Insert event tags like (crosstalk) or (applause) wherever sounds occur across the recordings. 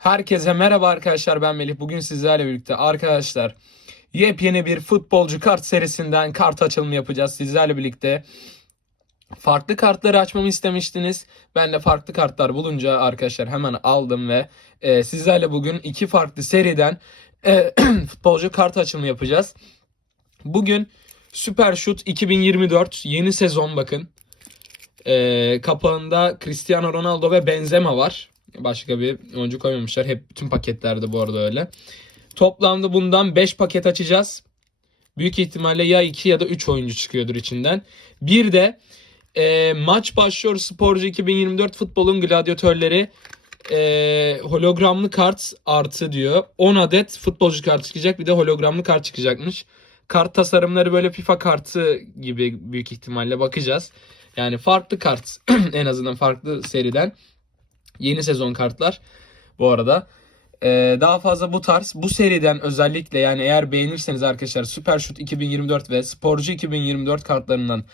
Herkese merhaba arkadaşlar ben Melih. Bugün sizlerle birlikte arkadaşlar yepyeni bir futbolcu kart serisinden kart açılımı yapacağız sizlerle birlikte. Farklı kartları açmamı istemiştiniz. Ben de farklı kartlar bulunca arkadaşlar hemen aldım ve e, sizlerle bugün iki farklı seriden e, (clears throat) futbolcu kart açılımı yapacağız. Bugün Süper Şut 2024 yeni sezon bakın. E, kapağında Cristiano Ronaldo ve Benzema var. Başka bir oyuncu koymamışlar. Hep bütün paketlerde bu arada öyle. Toplamda bundan 5 paket açacağız. Büyük ihtimalle ya 2 ya da 3 oyuncu çıkıyordur içinden. Bir de e, maç başlıyor Sporcu 2024 futbolun gladyatörleri e, hologramlı kart artı diyor. 10 adet futbolcu kart çıkacak bir de hologramlı kart çıkacakmış. Kart tasarımları böyle FIFA kartı gibi büyük ihtimalle bakacağız. Yani farklı kart (clears throat) en azından farklı seriden. Yeni sezon kartlar bu arada. Ee, daha fazla bu tarz bu seriden özellikle yani eğer beğenirseniz arkadaşlar Super Shoot 2024 ve Sporcu 2024 kartlarından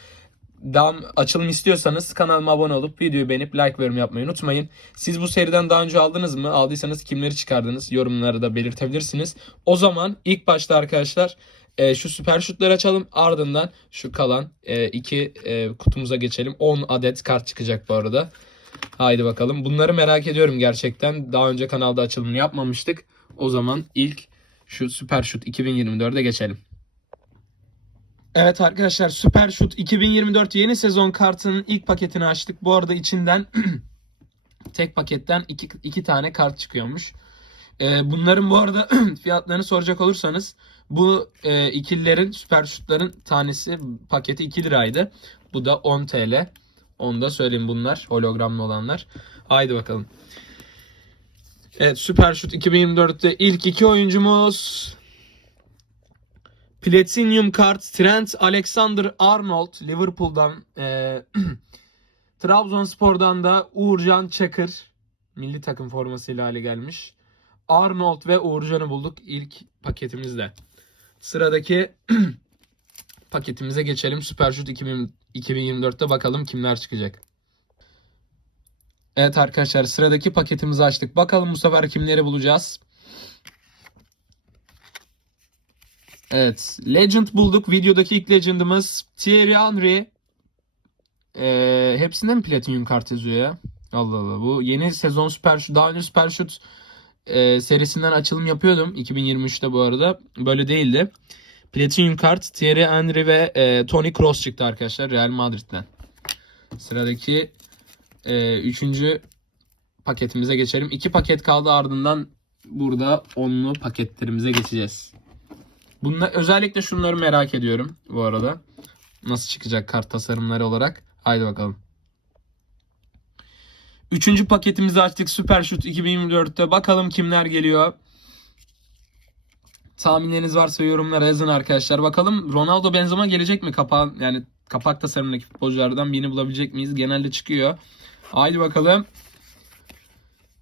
devam açılım istiyorsanız kanalıma abone olup videoyu beğenip like ve yapmayı unutmayın. Siz bu seriden daha önce aldınız mı? Aldıysanız kimleri çıkardınız? Yorumlara da belirtebilirsiniz. O zaman ilk başta arkadaşlar e, şu süper şutları açalım. Ardından şu kalan e, iki e, kutumuza geçelim. 10 adet kart çıkacak bu arada. Haydi bakalım. Bunları merak ediyorum gerçekten. Daha önce kanalda açılımını yapmamıştık. O zaman ilk şu Süper Şut 2024'e geçelim. Evet arkadaşlar Süper Şut 2024 yeni sezon kartının ilk paketini açtık. Bu arada içinden (clears throat) tek paketten iki, iki tane kart çıkıyormuş. Ee, bunların bu arada (clears throat) fiyatlarını soracak olursanız bu e, ikililerin süper şutların tanesi paketi 2 liraydı. Bu da 10 TL. Onu da söyleyeyim bunlar hologramlı olanlar. Haydi bakalım. Evet Süper Şut 2024'te ilk iki oyuncumuz Platinum kart Trent Alexander-Arnold Liverpool'dan e, (clears throat) Trabzonspor'dan da Uğurcan Çakır milli takım formasıyla hale gelmiş. Arnold ve Uğurcan'ı bulduk ilk paketimizde. Sıradaki (clears throat) paketimize geçelim. Süper Şut 2000 2024'te bakalım kimler çıkacak. Evet arkadaşlar sıradaki paketimizi açtık. Bakalım bu sefer kimleri bulacağız. Evet. Legend bulduk. Videodaki ilk Legend'ımız Thierry Henry. Ee, hepsinde mi Platinum kart yazıyor ya? Allah Allah. Bu yeni sezon Süper Şut. Daha önce Süper Şut e, serisinden açılım yapıyordum. 2023'te bu arada. Böyle değildi. Platinum kart Thierry Henry ve e, Toni Kroos çıktı arkadaşlar Real Madrid'den. Sıradaki e, üçüncü paketimize geçelim. İki paket kaldı ardından burada onlu paketlerimize geçeceğiz. Bunlar, özellikle şunları merak ediyorum bu arada. Nasıl çıkacak kart tasarımları olarak. Haydi bakalım. Üçüncü paketimizi açtık. Süper Shoot 2024'te. Bakalım kimler geliyor. Tahminleriniz varsa yorumlara yazın arkadaşlar. Bakalım Ronaldo Benzema gelecek mi kapağın yani kapak tasarımındaki futbolculardan birini bulabilecek miyiz? Genelde çıkıyor. Haydi bakalım.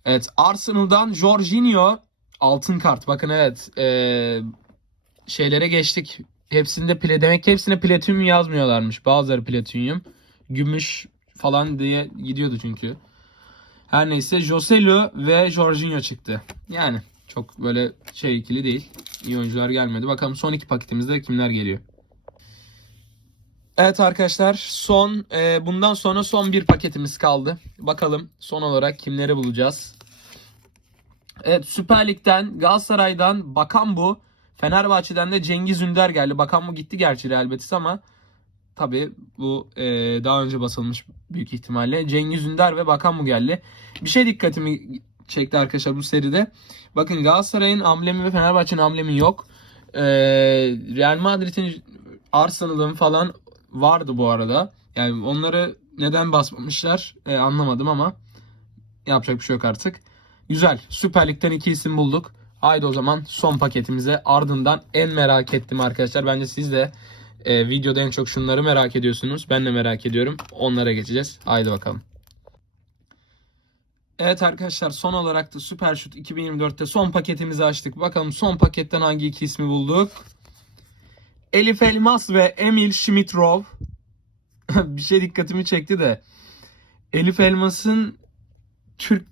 Evet Arsenal'dan Jorginho altın kart. Bakın evet ee, şeylere geçtik. Hepsinde pile demek ki hepsine platinum yazmıyorlarmış. Bazıları platinum. Gümüş falan diye gidiyordu çünkü. Her neyse Joselu ve Jorginho çıktı. Yani çok böyle şey ikili değil. İyi oyuncular gelmedi. Bakalım son iki paketimizde kimler geliyor. Evet arkadaşlar son e, bundan sonra son bir paketimiz kaldı. Bakalım son olarak kimleri bulacağız. Evet Süper Lig'den Galatasaray'dan Bakan bu. Fenerbahçe'den de Cengiz Ünder geldi. Bakan bu gitti gerçi Real Betis ama tabi bu e, daha önce basılmış büyük ihtimalle. Cengiz Ünder ve Bakan bu geldi. Bir şey dikkatimi çekti arkadaşlar bu seride. Bakın Galatasaray'ın amblemi ve Fenerbahçe'nin amblemi yok. Ee, Real Madrid'in Arsenal'ın falan vardı bu arada. Yani onları neden basmamışlar e, anlamadım ama yapacak bir şey yok artık. Güzel. Süper Lig'den iki isim bulduk. Haydi o zaman son paketimize ardından en merak ettim arkadaşlar. Bence siz de e, videoda en çok şunları merak ediyorsunuz. Ben de merak ediyorum. Onlara geçeceğiz. Haydi bakalım. Evet arkadaşlar son olarak da Süper Şut 2024'te son paketimizi açtık. Bakalım son paketten hangi iki ismi bulduk. Elif Elmas ve Emil Schmidrov. (laughs) bir şey dikkatimi çekti de. Elif Elmas'ın Türk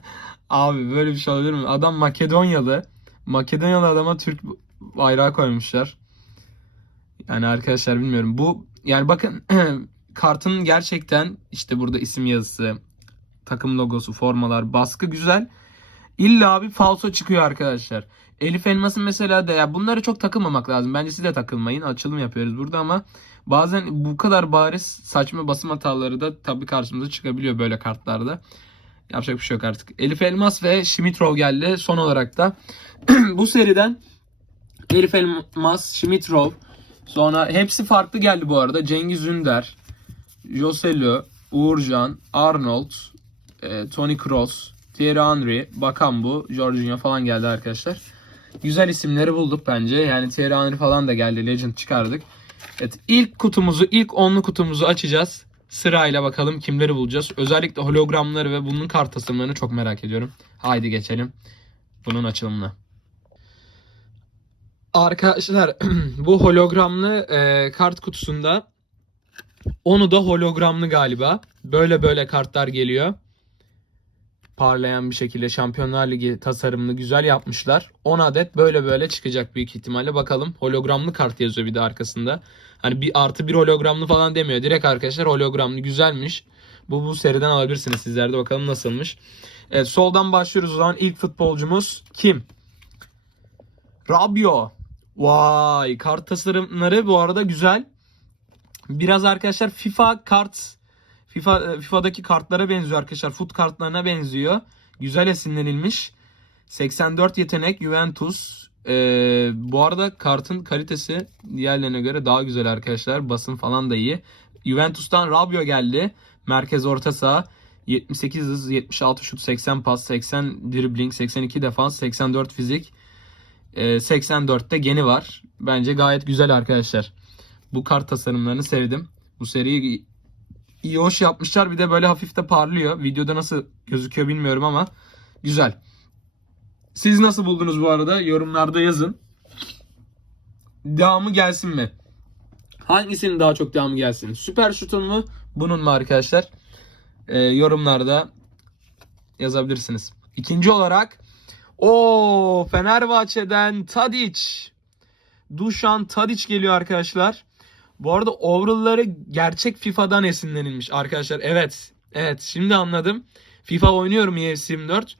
(laughs) abi böyle bir şey olabilir mi? Adam Makedonyalı. Makedonyalı adama Türk bayrağı koymuşlar. Yani arkadaşlar bilmiyorum. Bu yani bakın (clears throat) kartın gerçekten işte burada isim yazısı, takım logosu, formalar, baskı güzel. İlla bir falso çıkıyor arkadaşlar. Elif Elmas'ın mesela da ya bunları çok takılmamak lazım. Bence siz de takılmayın. Açılım yapıyoruz burada ama bazen bu kadar bariz saçma basım hataları da tabii karşımıza çıkabiliyor böyle kartlarda. Yapacak bir şey yok artık. Elif Elmas ve Schmidrov geldi. Son olarak da (clears throat) bu seriden Elif Elmas, Schmidrov sonra hepsi farklı geldi bu arada. Cengiz Ünder, Joselu, Uğurcan, Arnold, e, Tony Kroos, Thierry Henry, Bakambu, Jorginho falan geldi arkadaşlar. Güzel isimleri bulduk bence. Yani Thierry Henry falan da geldi. Legend çıkardık. Evet ilk kutumuzu, ilk onlu kutumuzu açacağız. Sırayla bakalım kimleri bulacağız. Özellikle hologramları ve bunun kart tasarımlarını çok merak ediyorum. Haydi geçelim bunun açılımına. Arkadaşlar (clears throat) bu hologramlı e, kart kutusunda onu da hologramlı galiba. Böyle böyle kartlar geliyor. Parlayan bir şekilde Şampiyonlar Ligi tasarımını güzel yapmışlar. 10 adet böyle böyle çıkacak büyük ihtimalle. Bakalım hologramlı kart yazıyor bir de arkasında. Hani bir artı bir hologramlı falan demiyor. Direkt arkadaşlar hologramlı güzelmiş. Bu bu seriden alabilirsiniz sizler de bakalım nasılmış. Evet soldan başlıyoruz o zaman ilk futbolcumuz kim? Rabio. Vay kart tasarımları bu arada güzel. Biraz arkadaşlar FIFA kart FIFA FIFA'daki kartlara benziyor arkadaşlar. Foot kartlarına benziyor. Güzel esinlenilmiş. 84 yetenek Juventus. Ee, bu arada kartın kalitesi diğerlerine göre daha güzel arkadaşlar. Basın falan da iyi. Juventus'tan Rabio geldi. Merkez orta saha. 78 hız, 76 şut, 80 pas, 80 dribbling, 82 defans, 84 fizik. Ee, 84'te geni var. Bence gayet güzel arkadaşlar. Bu kart tasarımlarını sevdim. Bu seriyi iyi hoş yapmışlar. Bir de böyle hafif de parlıyor. Videoda nasıl gözüküyor bilmiyorum ama güzel. Siz nasıl buldunuz bu arada? Yorumlarda yazın. Devamı gelsin mi? Hangisinin daha çok devamı gelsin? Süper şutun mu? Bunun mu arkadaşlar? Ee, yorumlarda yazabilirsiniz. İkinci olarak o Fenerbahçe'den Tadic. Dušan Tadic geliyor arkadaşlar. Bu arada overall'ları gerçek FIFA'dan esinlenilmiş arkadaşlar. Evet. Evet şimdi anladım. FIFA oynuyorum EFC 24.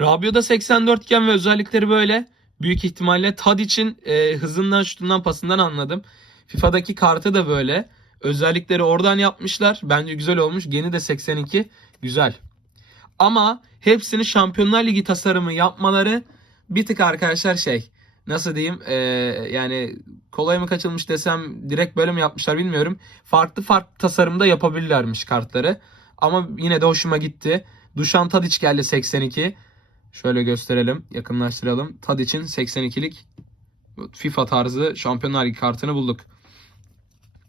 Rabio'da 84 iken ve özellikleri böyle. Büyük ihtimalle Tadic'in e, hızından, şutundan, pasından anladım. FIFA'daki kartı da böyle. Özellikleri oradan yapmışlar. Bence güzel olmuş. Geni de 82. Güzel. Ama hepsini Şampiyonlar Ligi tasarımı yapmaları bir tık arkadaşlar şey nasıl diyeyim e, yani kolay mı kaçılmış desem direkt böyle mi yapmışlar bilmiyorum. Farklı farklı tasarımda yapabilirlermiş kartları. Ama yine de hoşuma gitti. Dušan Tadic geldi 82. Şöyle gösterelim, yakınlaştıralım. Tadic'in 82'lik FIFA tarzı Şampiyonlar Ligi kartını bulduk.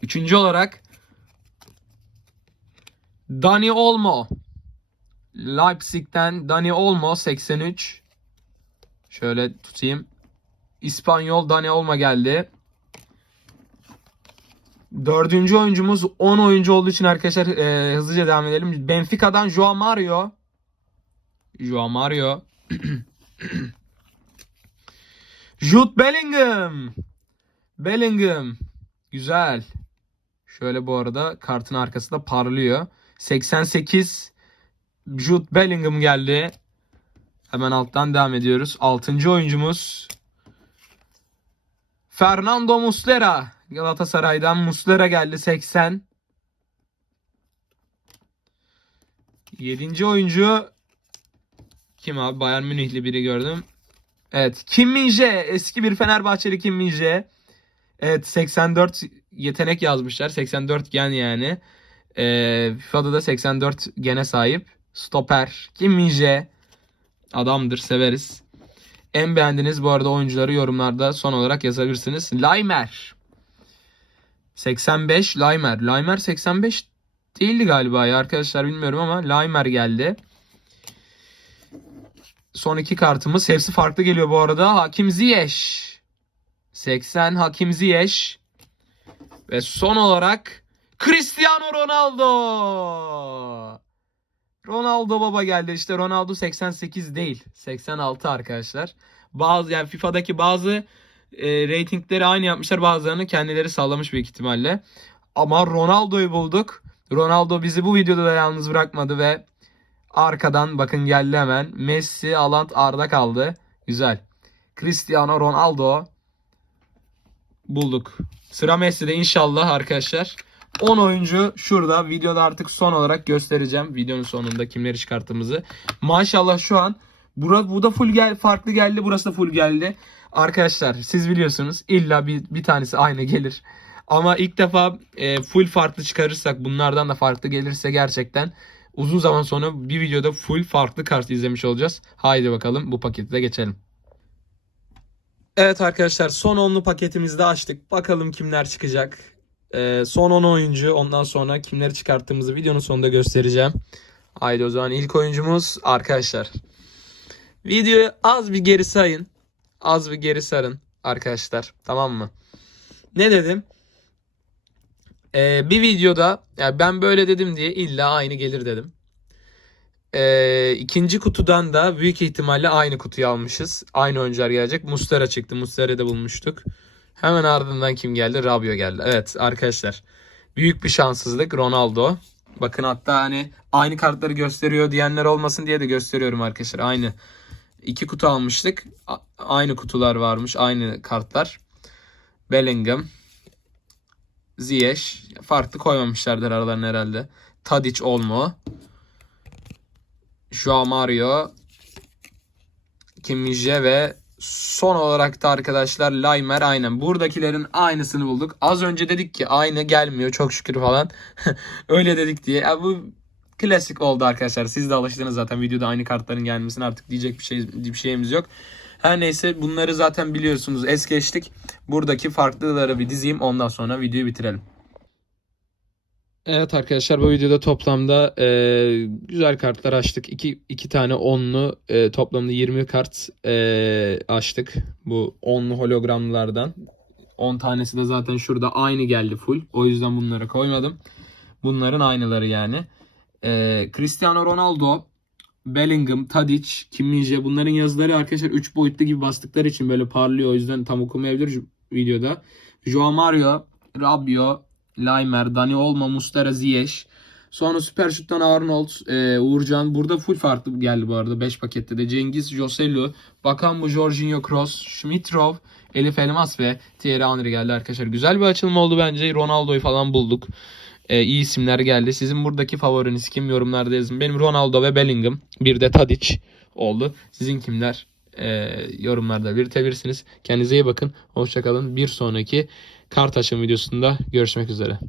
Üçüncü olarak Dani Olmo. Leipzig'ten Dani Olmo 83. Şöyle tutayım. İspanyol Dani Olmo geldi. Dördüncü oyuncumuz 10 oyuncu olduğu için arkadaşlar e, hızlıca devam edelim. Benfica'dan Joao Mario. Joao Mario. (clears throat) Jude Bellingham. Bellingham. Güzel. Şöyle bu arada kartın arkasında parlıyor. 88 Jude Bellingham geldi. Hemen alttan devam ediyoruz. Altıncı oyuncumuz Fernando Muslera. Galatasaray'dan Muslera geldi 80. Yedinci oyuncu kim abi? Bayern Münihli biri gördüm. Evet. Kim Min-jae. Eski bir Fenerbahçeli Kim Min-jae. Evet 84 yetenek yazmışlar. 84 gen yani. Ee, FIFA'da da 84 gene sahip. Stoper. Kim. Adamdır severiz. En beğendiğiniz bu arada oyuncuları yorumlarda son olarak yazabilirsiniz. Laimer. 85 Laimer. Laimer 85 değildi galiba ya arkadaşlar bilmiyorum ama Laimer geldi. Son iki kartımız hepsi farklı geliyor bu arada. Hakim Ziyech. 80 Hakim Ziyech. Ve son olarak Cristiano Ronaldo. Ronaldo baba geldi. İşte Ronaldo 88 değil. 86 arkadaşlar. Bazı yani FIFA'daki bazı e, reytingleri aynı yapmışlar. Bazılarını kendileri sallamış büyük ihtimalle. Ama Ronaldo'yu bulduk. Ronaldo bizi bu videoda da yalnız bırakmadı ve arkadan bakın geldi hemen. Messi, Alant, Arda kaldı. Güzel. Cristiano Ronaldo bulduk. Sıra Messi'de inşallah arkadaşlar. 10 oyuncu şurada videoda artık son olarak göstereceğim. Videonun sonunda kimleri çıkarttığımızı. Maşallah şu an bura, bu da full gel, farklı geldi. Burası da full geldi. Arkadaşlar siz biliyorsunuz illa bir, bir tanesi aynı gelir. Ama ilk defa e, full farklı çıkarırsak bunlardan da farklı gelirse gerçekten uzun zaman sonra bir videoda full farklı kart izlemiş olacağız. Haydi bakalım bu paketi de geçelim. Evet arkadaşlar son onlu paketimizi de açtık. Bakalım kimler çıkacak. Ee, son 10 oyuncu ondan sonra kimleri çıkarttığımızı videonun sonunda göstereceğim. Haydi o zaman ilk oyuncumuz arkadaşlar. Videoyu az bir geri sayın. Az bir geri sarın arkadaşlar. Tamam mı? Ne dedim? Ee, bir videoda yani ben böyle dedim diye illa aynı gelir dedim. Ee, ikinci kutudan da büyük ihtimalle aynı kutuyu almışız. Aynı oyuncular gelecek. Mustera çıktı. Mustera'yı da bulmuştuk. Hemen ardından kim geldi? Rabio geldi. Evet arkadaşlar. Büyük bir şanssızlık. Ronaldo. Bakın hatta hani aynı kartları gösteriyor diyenler olmasın diye de gösteriyorum arkadaşlar. Aynı. iki kutu almıştık. Aynı kutular varmış. Aynı kartlar. Bellingham. Ziyech. Farklı koymamışlardır aralarına herhalde. Tadic Olmo. Joao Mario. Kimmich ve son olarak da arkadaşlar Laimer aynen. Buradakilerin aynısını bulduk. Az önce dedik ki aynı gelmiyor çok şükür falan. (laughs) Öyle dedik diye. Ya bu klasik oldu arkadaşlar. Siz de alıştınız zaten videoda aynı kartların gelmesine artık diyecek bir şey bir şeyimiz yok. Her neyse bunları zaten biliyorsunuz es geçtik. Buradaki farklıları bir dizeyim ondan sonra videoyu bitirelim. Evet arkadaşlar bu videoda toplamda e, güzel kartlar açtık. İki, iki tane onlu e, toplamda 20 kart e, açtık. Bu onlu hologramlardan. 10 tanesi de zaten şurada aynı geldi full. O yüzden bunları koymadım. Bunların aynıları yani. E, Cristiano Ronaldo, Bellingham, Tadic, Kim bunların yazıları arkadaşlar 3 boyutlu gibi bastıkları için böyle parlıyor. O yüzden tam okumayabilir videoda. Joao Mario, Rabiot, Laimer, Dani Olmo, Mustera, Ziyech. Sonra Süper Şut'tan Arnold, e, Uğurcan. Burada full farklı geldi bu arada 5 pakette de. Cengiz, Joselu, Bakan bu Jorginho Kroos, Schmitrov, Elif Elmas ve Thierry Henry geldi arkadaşlar. Güzel bir açılım oldu bence. Ronaldo'yu falan bulduk. E, iyi isimler geldi. Sizin buradaki favoriniz kim? Yorumlarda yazın. Benim Ronaldo ve Bellingham. Bir de Tadic oldu. Sizin kimler? E, yorumlarda belirtebilirsiniz. Kendinize iyi bakın. Hoşçakalın. Bir sonraki kart açım videosunda görüşmek üzere.